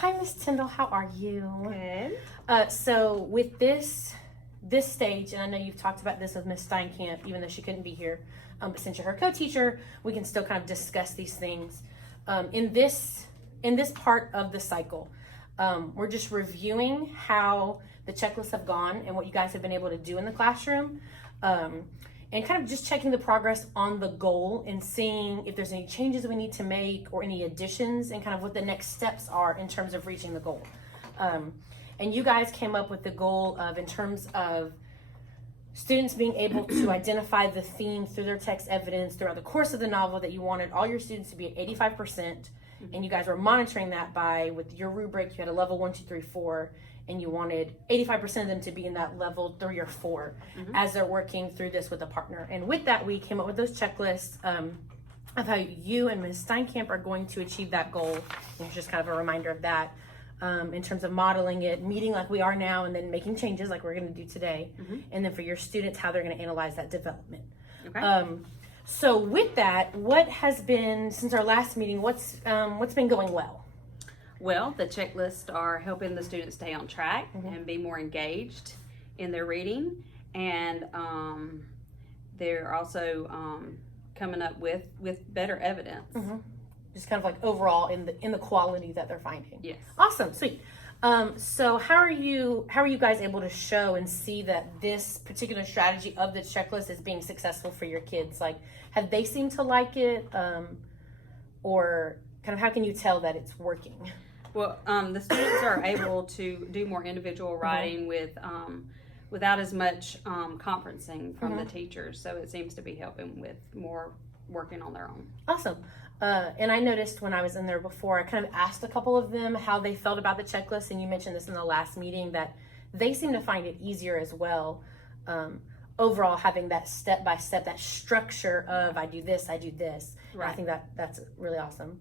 Hi, Miss Tyndall. How are you? Good. So with this stage, and I know you've talked about this with Miss Steinkamp, even though she couldn't be here, but since you're her co-teacher, we can still kind of discuss these things. In this part of the cycle, we're just reviewing how the checklists have gone and what you guys have been able to do in the classroom. And kind of just checking the progress on the goal and seeing if there's any changes we need to make or any additions and kind of what the next steps are in terms of reaching the goal. And you guys came up with the goal of, in terms of students being able to identify the theme through their text evidence throughout the course of the novel, that you wanted all your students to be at 85%. And you guys were monitoring that by, with your rubric, you had a level 1, 2, 3, 4, and you wanted 85% of them to be in that level 3 or 4 as they're working through this with a partner. And with that, we came up with those checklists of how you and Ms. Steinkamp are going to achieve that goal. And just kind of a reminder of that in terms of modeling it, meeting like we are now, and then making changes like we're going to do today. And then for your students, how they're going to analyze that development. Okay. So with that, what has been, since our last meeting, what's been going well? Well, the checklists are helping the students stay on track and be more engaged in their reading, and they're also coming up with better evidence. Just kind of like overall in the quality that they're finding. Yes. Awesome, sweet. So how are you guys able to show and see that this particular strategy of the checklist is being successful for your kids? Like, have they seemed to like it, or kind of how can you tell that it's working? Well, the students are able to do more individual writing without as much conferencing from the teachers, so it seems to be helping with more working on their own. Awesome. And I noticed when I was in there before, I kind of asked a couple of them how they felt about the checklist, and you mentioned this in the last meeting, that they seem to find it easier as well. Overall, having that step-by-step, that structure of I do this. Right. I think that's really awesome.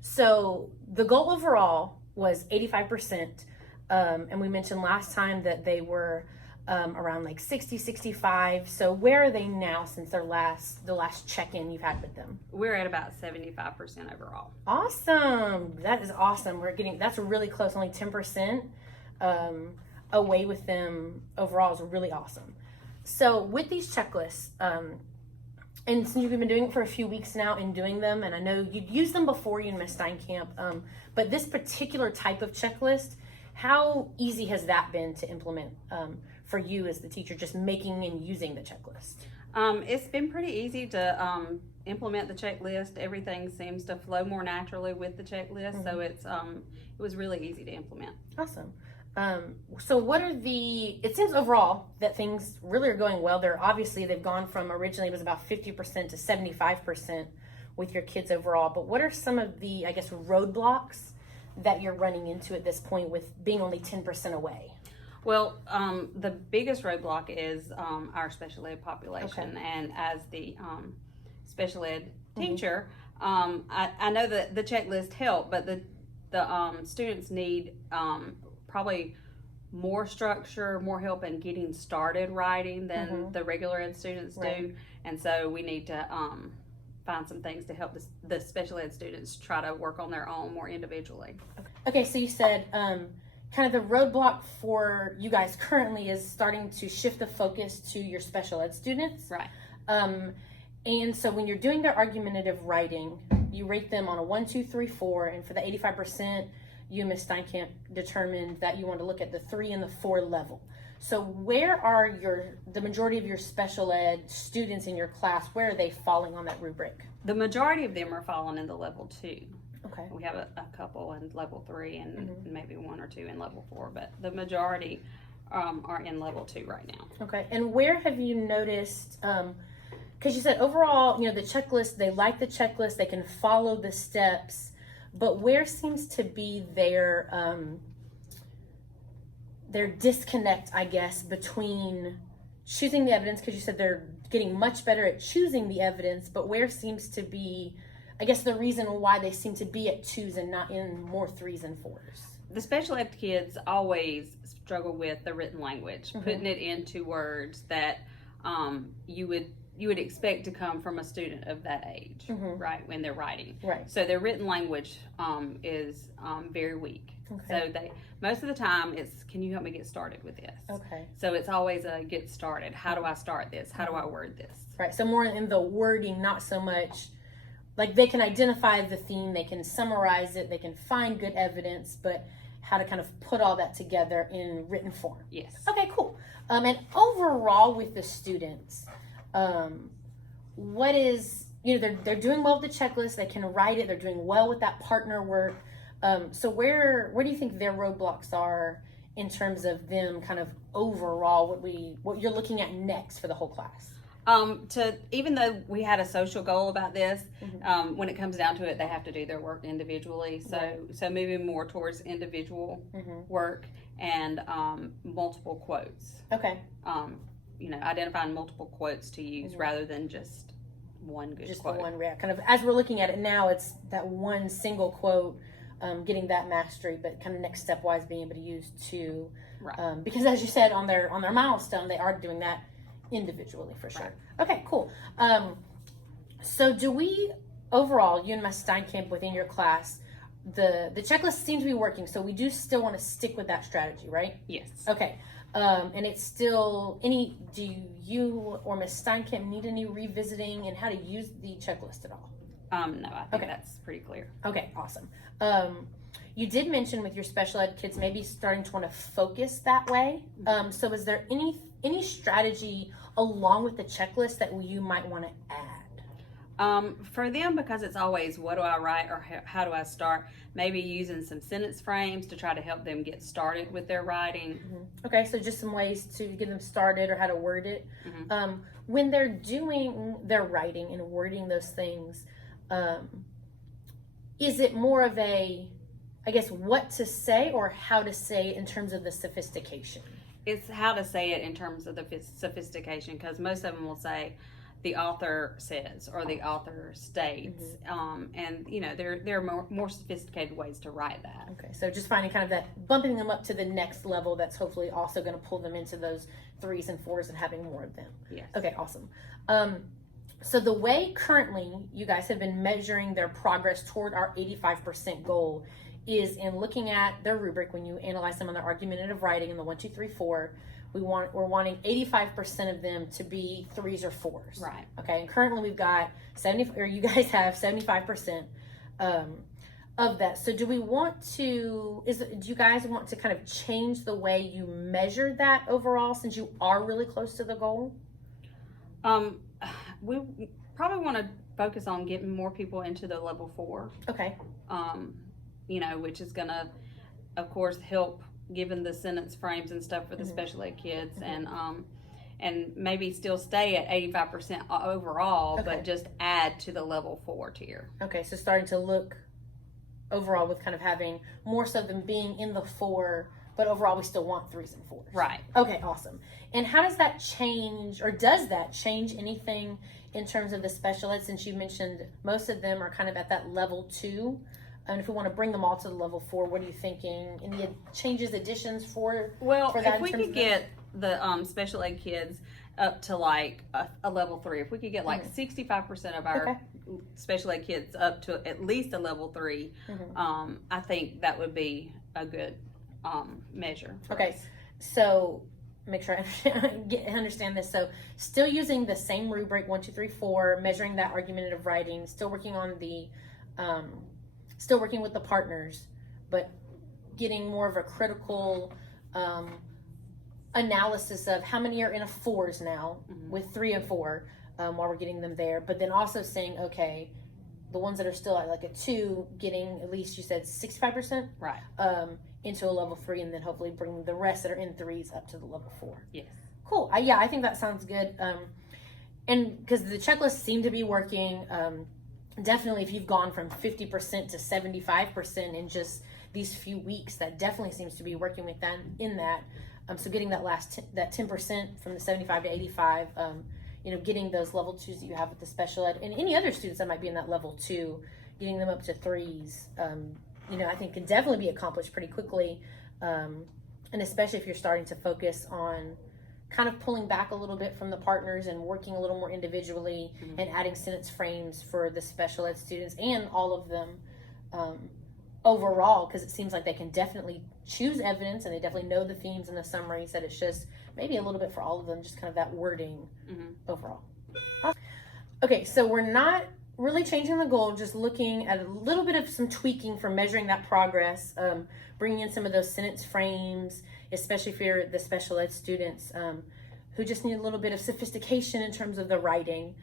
So the goal overall was 85%. And we mentioned last time that they were around like 60, 65. So where are they now since the last check-in you've had with them? We're at about 75% overall. Awesome. That is awesome. That's really close. Only 10% away with them overall is really awesome. So with these checklists, and since you've been doing it for a few weeks now and doing them, and I know you'd used them before you and Ms. Steinkamp, but this particular type of checklist, how easy has that been to implement for you as the teacher, just making and using the checklist? It's been pretty easy to implement the checklist. Everything seems to flow more naturally with the checklist, so it was really easy to implement. Awesome. So it seems overall that things really are going well. They've gone from originally it was about 50% to 75% with your kids overall, but what are some of the, I guess, roadblocks that you're running into at this point with being only 10% away? Well, the biggest roadblock is our special ed population. Okay. And as the special ed teacher, I know that the checklist helped, but the students need probably more structure, more help in getting started writing than the regular ed students do. And so we need to find some things to help the special ed students try to work on their own more individually. Okay, so you said kind of the roadblock for you guys currently is starting to shift the focus to your special ed students. Right. And so when you're doing their argumentative writing, you rate them on a 1, 2, 3, 4, and for the 85%, you and Ms. Steinkamp determined that you want to look at the 3 and the 4 level. So where are the majority of your special ed students in your class, where are they falling on that rubric? The majority of them are falling in the level 2. Okay. We have a couple in level 3 and maybe 1 or 2 in level 4, but the majority are in level 2 right now. Okay. And where have you noticed, because you said overall, the checklist, they like the checklist, they can follow the steps, but where seems to be their disconnect, I guess, between choosing the evidence, because you said they're getting much better at choosing the evidence, but where seems to be, I guess, the reason why they seem to be at 2s and not in more 3s and 4s? The special ed kids always struggle with the written language, putting it into words that you would you would expect to come from a student of that age, right, when they're writing. Right. So their written language is very weak. Okay. So most of the time it's, can you help me get started with this? Okay. So it's always a get started. How do I start this? How do I word this? Right. So more in the wording, not so much like they can identify the theme, they can summarize it, they can find good evidence, but how to kind of put all that together in written form. Yes. Okay, cool. And overall with the students, what is, they're doing well with the checklist, they can write it, they're doing well with that partner work. So where do you think their roadblocks are in terms of them kind of overall what you're looking at next for the whole class? Even though we had a social goal about this, when it comes down to it, they have to do their work individually. So moving more towards individual work and multiple quotes. Okay. Identifying multiple quotes to use rather than just one good just quote. The one kind of, as we're looking at it now, it's that one single quote, getting that mastery, but kind of next step wise being able to use two. Right. Because as you said on their milestone, they are doing that individually for sure. Right. Okay, cool. So do we overall, you and Ms. Steinkamp within your class, the checklist seems to be working, so we do still want to stick with that strategy, right? Yes. Okay. And it's still do you or Ms. Steinkamp need any revisiting and how to use the checklist at all? No, I think that's pretty clear. Okay, awesome. You did mention with your special ed kids maybe starting to want to focus that way. So is there any strategy along with the checklist that you might want to add? For them, because it's always what do I write or how do I start, maybe using some sentence frames to try to help them get started with their writing. Okay, so just some ways to get them started or how to word it. When they're doing their writing and wording those things, is it more of a, I guess, what to say or how to say it in terms of the sophistication? It's how to say it in terms of the sophistication, because most of them will say the author says or the author states, and there are more sophisticated ways to write that. Okay, so just finding kind of that, bumping them up to the next level that's hopefully also going to pull them into those 3s and 4s and having more of them. Yes. Okay, awesome. So the way currently you guys have been measuring their progress toward our 85% goal is in looking at their rubric. When you analyze them on their argumentative writing in the 1, 2, 3, 4, we're wanting 85% of them to be 3s or 4s. Right. Okay. And currently we've got you guys have 75% of that. So do you guys want to kind of change the way you measure that overall, since you are really close to the goal? We probably want to focus on getting more people into the level 4. Okay. Which is gonna, of course, help given the sentence frames and stuff for the special ed kids, and maybe still stay at 85% overall, but just add to the level 4 tier. Okay, so starting to look overall with kind of having more so than being in the 4, but overall we still want 3s and 4s. Right. Okay, awesome. And how does that change, or does that change anything in terms of the special ed, since you mentioned most of them are kind of at that level 2? And if we want to bring them all to the level 4, what are you thinking? Any changes, additions for that? If we could get the special ed kids up to like a level 3, if we could get like 65% of our special ed kids up to at least a level 3, I think that would be a good measure. Okay, so make sure I understand this. So still using the same rubric, 1, 2, 3, 4, measuring that argumentative writing, still working on the still working with the partners, but getting more of a critical analysis of how many are in a 4s now with 3 and 4 while we're getting them there. But then also saying, okay, the ones that are still at like a 2, getting at least, you said 65%? Right. Into a level 3, and then hopefully bring the rest that are in 3s up to the level 4. Yes. Cool. I think that sounds good. And because the checklists seem to be working, definitely if you've gone from 50% to 75% in just these few weeks, that definitely seems to be working with them in that. So getting that that 10% from the 75 to 85, getting those level 2s that you have with the special ed and any other students that might be in that level 2, getting them up to 3s, I think can definitely be accomplished pretty quickly. And especially if you're starting to focus on kind of pulling back a little bit from the partners and working a little more individually and adding sentence frames for the special ed students and all of them overall, because it seems like they can definitely choose evidence and they definitely know the themes and the summaries, that it's just maybe a little bit for all of them, just kind of that wording overall. Okay, so we're not really changing the goal, just looking at a little bit of some tweaking for measuring that progress, bringing in some of those sentence frames, especially for the special ed students who just need a little bit of sophistication in terms of the writing.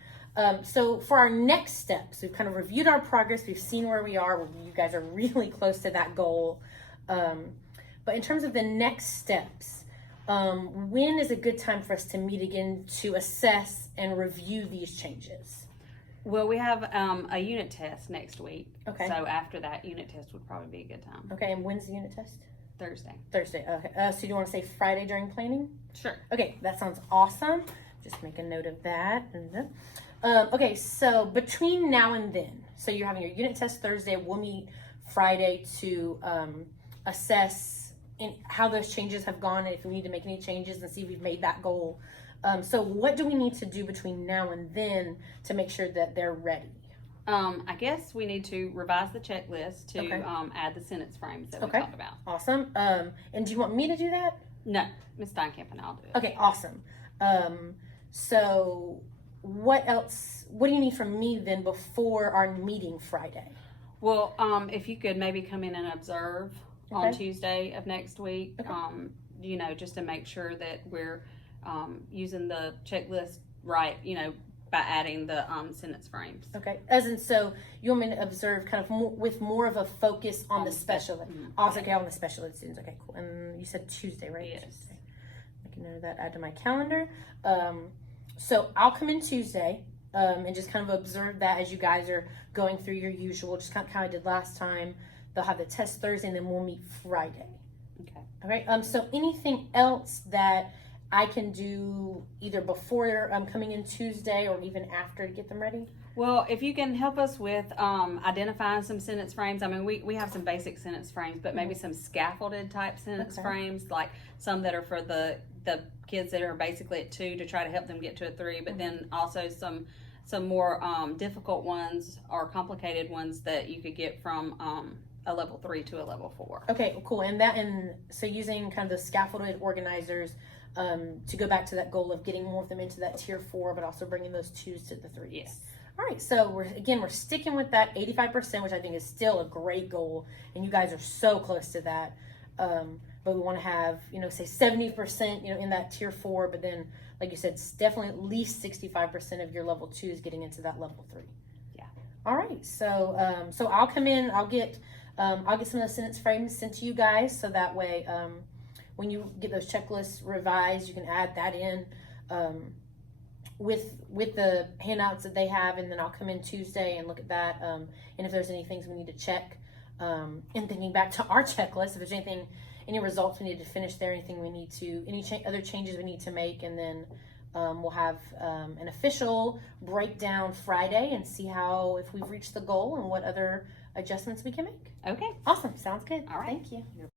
So for our next steps, we've kind of reviewed our progress. We've seen where we are. You guys are really close to that goal. But in terms of the next steps, when is a good time for us to meet again to assess and review these changes? Well, we have a unit test next week. Okay. So after that unit test would probably be a good time. Okay, and when's the unit test? Thursday. Okay. So do you want to say Friday during planning? Sure. Okay, that sounds awesome. Just make a note of that. Okay, so between now and then, so you're having your unit test Thursday. We'll meet Friday to assess how those changes have gone, and if we need to make any changes, and see if we've made that goal. So what do we need to do between now and then to make sure that they're ready? I guess we need to revise the checklist to Okay. Add the sentence frames that Okay. we talked about. Awesome. And do you want me to do that? No, Ms. Steinkamp and I'll do it. Okay, awesome. So what else, what do you need from me then before our meeting Friday? Well, if you could maybe come in and observe on Okay. Tuesday of next week, Okay. Just to make sure that we're using the checklist right, by adding the sentence frames. Okay, as in, so you want me to observe kind of with more of a focus on the special ed. Also, okay, on the special ed students. Okay, cool. And you said Tuesday, right? Yes. Tuesday. Make a note of that, add to my calendar. So I'll come in Tuesday and just kind of observe that as you guys are going through your usual, just kind of did last time. They'll have the test Thursday and then we'll meet Friday. Okay. Okay, so anything else that I can do either before coming in Tuesday or even after to get them ready? Well, if you can help us with identifying some sentence frames. I mean, we have some basic sentence frames, but maybe some scaffolded type sentence frames, like some that are for the kids that are basically at 2 to try to help them get to a 3, but then also some more difficult ones or complicated ones that you could get from a level 3 to a level 4. Okay, cool. And so using kind of the scaffolded organizers to go back to that goal of getting more of them into that tier 4, but also bringing those 2s to the 3s. Yes. All right, so we're sticking with that 85%, which I think is still a great goal, and you guys are so close to that. But we want to have, say 70%, in that tier 4, but then, like you said, it's definitely at least 65% of your level 2s getting into that level 3. Yeah. All right, so so I'll come in, I'll get some of the sentence frames sent to you guys, so that way when you get those checklists revised, you can add that in with the handouts that they have, and then I'll come in Tuesday and look at that, and if there's any things we need to check, and thinking back to our checklist, if there's any results we need to finish there, anything we need to, other changes we need to make, and then we'll have an official breakdown Friday and see if we've reached the goal and what other adjustments we can make. Okay. Awesome, sounds good. All right. Thank you.